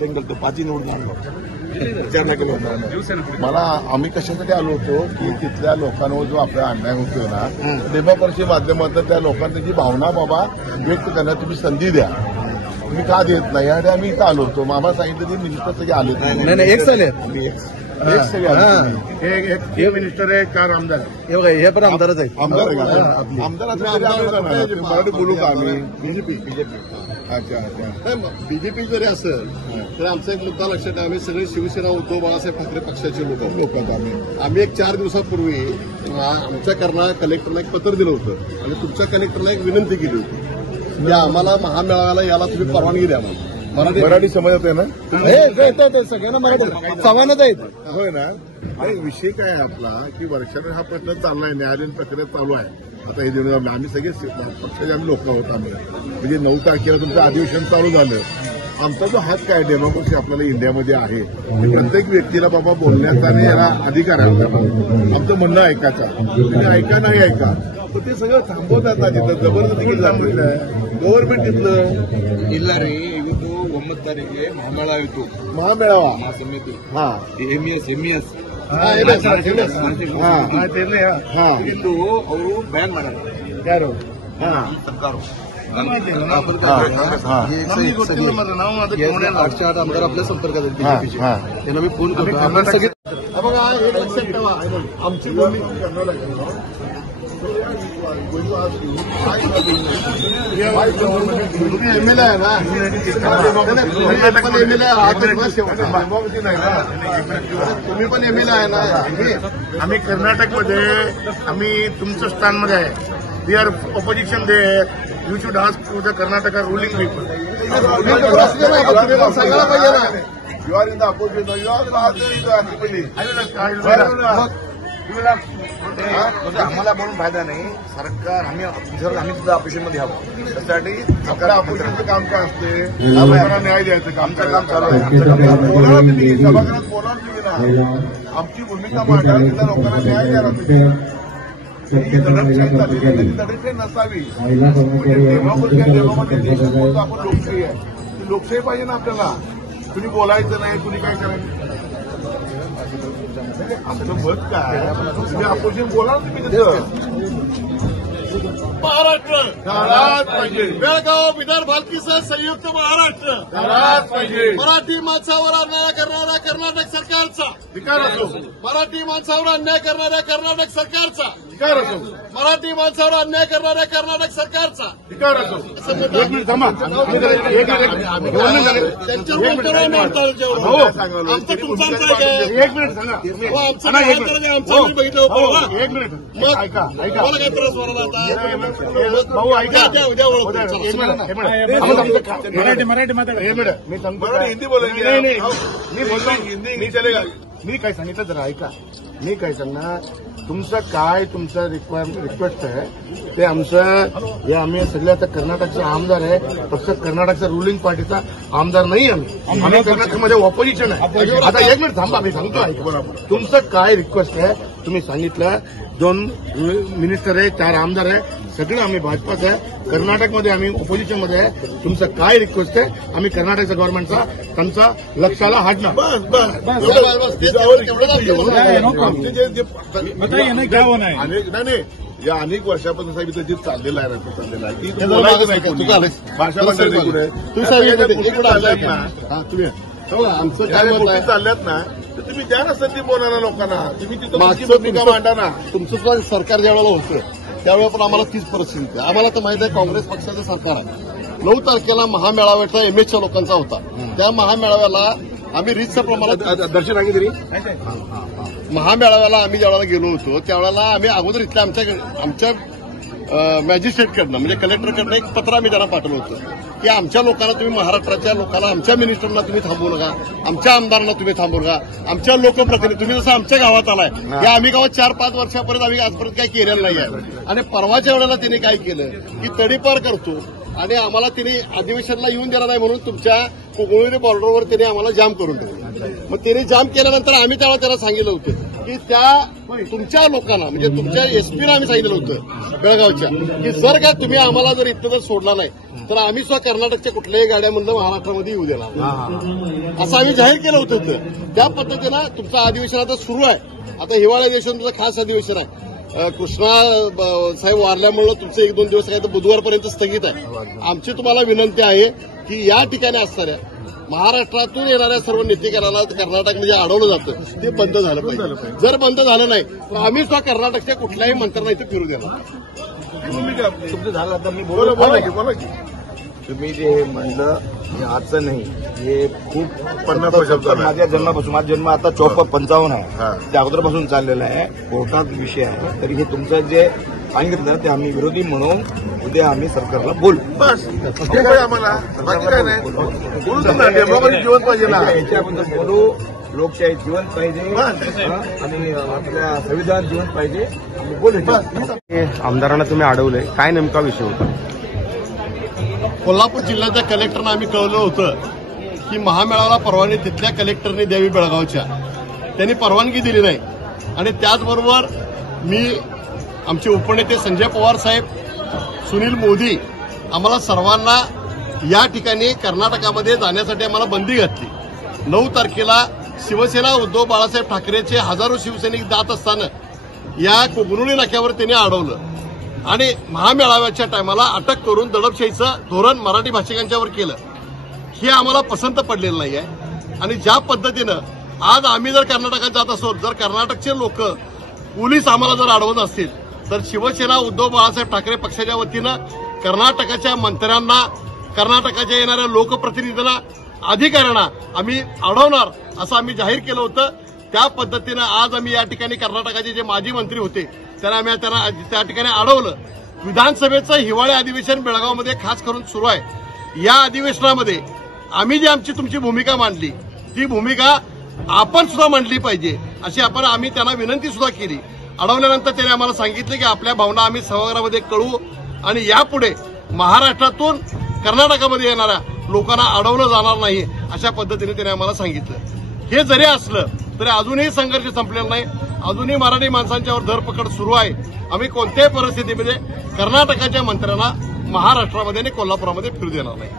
रस्त्याने गेलो 5 निवडून आणलो विचार नाही केला मला आम्ही कशासाठी आलो होतो की तिथल्या लोकांवर जो आपला अन्याय होतोय ना डेमोक्रेसी माध्यमातून त्या लोकांची भावना बाबा व्यक्त करण्यात तुम्ही संधी द्या. तुम्ही का देत नाही आणि आम्ही इथं आलो होतो. मामा सांगितलं की मिनिस्टर सगळे आले नाही एक झाले एक सगळे हे मिनिस्टर आहे 4 आमदार हे पण आमदारच आहेत. मराठी बोलू का आम्ही बीजेपी अच्छा अच्छा बीजेपी जरी असेल तर आमचा एक मुद्दा लक्षात आहे. आम्ही सगळे शिवसेना उद्धव बाळासाहेब ठाकरे पक्षाचे लोक आम्ही एक 4 दिवसापूर्वी आमच्या कलेक्टरला एक पत्र दिलं होतं आणि तुमच्या कलेक्टरला एक विनंती केली होती की आम्हाला महामेळाव्याला याला तुम्ही परवानगी द्या. मराठी समजत आहे ना सगळ्यांना मराठी सवानच आहेत. होय ना. आणि विषय काय आहे आपला की वर्षाने हा प्रश्न चाललाय न्यायालयीन प्रक्रिया चालू आहे. आता हे दिवस आम्ही सगळे पक्षाचे आम्ही लोक आहोत. आम्ही म्हणजे 9 तारखेला तुमचं अधिवेशन चालू झालं. आमचा जो हक्क आहे डेमोक्रेसी आपल्याला इंडियामध्ये आहे प्रत्येक व्यक्तीला बाबा बोलण्याचा आणि याला अधिकार आहे. आमचं म्हणणं ऐकायचं तुम्ही ऐका नाही ऐका पण ते सगळं थांबवतात ना तिथं जबरदस्ती केली जाते. गव्हर्नमेंट तिथलं ಇಲ್ಲ ರೀ ಇವತ್ತು 9 ತಾರೀಕಿಗೆ ಮಹಾಮೇಳ ಇತ್ತು महामेळावा ಸಮಿತಿ हा MES ಇಂದು ಅವರು ಬ್ಯಾನ್ ಮಾಡ್ಯಾರ ಯಾರು ಸರ್ಕಾರ ನಾವು ಅದಕ್ಕೆ 8 आमदार आपल्या संपर्कात आहेत बीजेपीचे. त्यांना मी फोन करतो. बघा हे लक्षात ठेवा आमची भूमिका एमएलए आहे ना तुम्ही पण एमएलए आहे ना. आम्ही कर्नाटकमध्ये आम्ही तुमच्या स्थानमध्ये आहे. We are opposition they you should ask to the Karnataka ruling people. सांगायला पाहिजे ना. You are in the opposition you are आम्हाला बोलून फायदा नाही. सरकार आम्ही सुद्धा ऑफिसमध्ये हवं त्यासाठी अपोजिशनचं काम काय असते लोकांना न्याय द्यायचं काम काम चालू आहे. सभागृहात बोला तुम्ही ना आमची भूमिका मांडा तिथल्या लोकांना न्याय द्यायला तुम्ही लढतशाही नसावी. आपण लोकशाही आहे ती लोकशाही पाहिजे ना आपल्याला. कुणी बोलायचं नाही कुणी काय करायचं आपलं मत काय तुम्ही अपोजिशन बोला ना तुम्ही तिथं. महाराष्ट्र झालाच पाहिजे. बेळगाव विदर्भ हलकीसह संयुक्त महाराष्ट्र झालाच पाहिजे. मराठी माणसावर अन्याय करणाऱ्या कर्नाटक सरकारचा विकार असो मराठी माणसावर अन्याय करणाऱ्या कर्नाटक सरकारचा विकार असो मराठी माणसावर अन्याय करणाऱ्या कर्नाटक सरकारचा विकार असो. त्यांच्या आमचं तुमचं आहे एक मिनिट सांगा आमचं बघितलं होतं. एक मिनिट मग ऐका ऐका मला काय त्रास व्हायला आता भाऊ ऐका उद्या ओळख मराठी मी सांगतो हिंदी बोलायची नाही मी बोलतो हिंदी मी चलेगा. मी काय सांगितलं जरा ऐका. मी काय सांगणार तुमचं काय तुमचं रिक्वेस्ट आहे ते आमचं हे आम्ही सगळे आता कर्नाटकचे आमदार आहे. फक्त कर्नाटकचा रुलिंग पार्टीचा आमदार नाही आम्ही कर्नाटकमध्ये ऑपोजिशन आहे. आता एक मिनिट थांबा मी सांगतो ऐका. तुमचं काय रिक्वेस्ट आहे तुम्ही सांगितलं. 2 मिनिस्टर आहे 4 आमदार आहे सगळं आम्ही भाजपाचं आहे. कर्नाटकमध्ये आम्ही ऑपोजिशनमध्ये आहे. तुमचं काय रिक्वेस्ट आहे आम्ही कर्नाटकच्या गव्हर्नमेंटचा त्यांचा लक्षाला हाडणार. नाही या अनेक वर्षापासून साहेब इथं जे चाललेलं आहे रस्ता चाललेला आहे की भाषा मंडळी चालल्यात ना तुम्ही आमचं काय चालल्यात ना तर तुम्ही द्या ना संधी बोलणाऱ्या लोकांना. तुम्ही तिथं भूमिका मांडा ना. तुमचं सुद्धा सरकार ज्यावेळेला होतं त्यावेळेला पण आम्हाला तीच परिस्थिती आहे. आम्हाला तर माहिती आहे काँग्रेस पक्षाचं सरकार आहे. 9 तारखेला महामेळाव्याचा एमएसच्या लोकांचा होता. त्या महामेळाव्याला आम्ही रीतच्या प्रमाणात दर्शन आहे तरी महामेळाव्याला आम्ही ज्यावेळेला गेलो होतो त्यावेळेला आम्ही अगोदर इथल्या आमच्या मॅजिस्ट्रेटकडनं म्हणजे कलेक्टरकडनं एक पत्र आम्ही त्यांना पाठवलं होतं की आमच्या लोकांना तुम्ही महाराष्ट्राच्या लोकांना आमच्या मिनिस्टरला तुम्ही थांबवू नका आमच्या आमदारांना तुम्ही थांबवू नका आमच्या लोकप्रतिनिधी तुम्ही जसं आमच्या गावात आलाय की आम्ही गावात 4-5 वर्षापर्यंत आम्ही आजपर्यंत काही केलेलं नाही आहे. आणि परवाच्या वेळेला त्यांनी काय केलं की तडीपार करतो आणि आम्हाला तिने अधिवेशनला येऊन देणार नाही म्हणून तुमच्या कोगोळी बॉर्डरवर तिने आम्हाला जाम करून ठेवलं. मग तिने जाम केल्यानंतर आम्ही त्यावेळेला त्याला सांगितलं होतं की त्या तुमच्या लोकांना म्हणजे तुमच्या एसपीला आम्ही सांगितलं होतं बेळगावच्या की जर का तुम्ही आम्हाला जर इथं जर सोडला नाही तर आम्ही सुद्धा कर्नाटकच्या कुठल्याही गाड्यामधलं महाराष्ट्रामध्ये येऊ देणार असं आम्ही जाहीर केलं होतं इथं. त्या पद्धतीनं तुमचं अधिवेशन आता सुरू आहे. आता हिवाळी अधिवेशन तुमचं खास अधिवेशन आहे. कृष्णा साहेब वारल्यामुळे तुमचं 1-2 दिवस काय तर बुधवारपर्यंत स्थगित आहे. आमची तुम्हाला विनंती आहे की या ठिकाणी असणाऱ्या महाराष्ट्रातून येणाऱ्या सर्व नेतेकरांना कर्नाटकमध्ये अडवलं जातं ते बंद झालं पाहिजे. जर बंद झालं नाही तर आम्ही सुद्धा कर्नाटकच्या कुठल्याही मंत्र्यांना इथे फिरू देणार. तुमचं झालं आता मी बोला की तुम्ही जे म्हणलं हे आजचं नाही, हे खूप 50 वर्षापासून माझ्या जन्म आता 55 आहे, त्या अगोदरपासून चाललेला आहे. कोर्टात विषय आहे. तरी हे तुमचं जे सांगितलं ते आम्ही विरोधी म्हणून उद्या आम्ही सरकारला बोलू. बस आम्हाला बाकी काय नाही. डेमोक्रेसी जिवंत पाहिजे ना, याच्याबद्दल बोलू. लोकशाही जिवंत पाहिजे आणि आपल्या संविधान जिवंत पाहिजे. बोलू. आमदारांना तुम्ही अडवलंय, काय नेमका विषय होता? कोल्हापूर जिल्ह्याच्या कलेक्टरना आम्ही कळवलं होतं की महामेळाव्याला परवानगी तिथल्या कलेक्टरने द्यावी बेळगावच्या. त्यांनी परवानगी दिली नाही. आणि त्याचबरोबर मी आमचे उपनेते संजय पवार साहेब, सुनील मोदी आम्हाला सर्वांना या ठिकाणी कर्नाटकामध्ये जाण्यासाठी आम्हाला बंदी घातली. 9 तारखेला शिवसेना उद्धव बाळासाहेब ठाकरेचे हजारो शिवसैनिक जात असताना या कोगनुळी नाक्यावर त्यांनी अडवलं आणि महामेळाव्याच्या टायमाला अटक करून दडपशाहीचं धोरण मराठी भाषिकांच्यावर केलं. हे आम्हाला पसंत पडलेलं नाही आहे. आणि ज्या पद्धतीनं आज आम्ही जर कर्नाटकात जात असो, जर कर्नाटकचे लोक पोलीस आम्हाला जर अडवत असतील तर शिवसेना उद्धव बाळासाहेब ठाकरे पक्षाच्या वतीनं कर्नाटकाच्या मंत्र्यांना, कर्नाटकाच्या येणाऱ्या लोकप्रतिनिधींना, अधिकाऱ्यांना आम्ही अडवणार असं आम्ही जाहीर केलं होतं. त्या पद्धतीनं आज आम्ही या ठिकाणी कर्नाटकाचे जे माजी मंत्री होते त्यांना त्या ठिकाणी अडवलं. विधानसभेचं हिवाळी अधिवेशन बेळगावमध्ये खास करून सुरू आहे. या अधिवेशनामध्ये आम्ही जी आमची तुमची भूमिका मांडली ती भूमिका आपण सुद्धा मांडली पाहिजे अशी आम्ही त्यांना विनंती सुद्धा केली. अडवल्यानंतर त्यांनी आम्हाला सांगितलं की आपल्या भावना आम्ही सभागृहामध्ये कळवू आणि यापुढे महाराष्ट्रातून कर्नाटकामध्ये येणाऱ्या लोकांना अडवलं जाणार नाही अशा पद्धतीने त्यांनी आम्हाला सांगितलं. हे जरी असलं तरी अजूनही संघर्ष संपलेला नाही. अजूनही मराठी माणसांच्यावर धरपकड सुरू आहे. आम्ही कोणत्याही परिस्थितीमध्ये कर्नाटकाच्या मंत्र्यांना महाराष्ट्रामध्ये आणि कोल्हापुरामध्ये फिरू देणार नाही.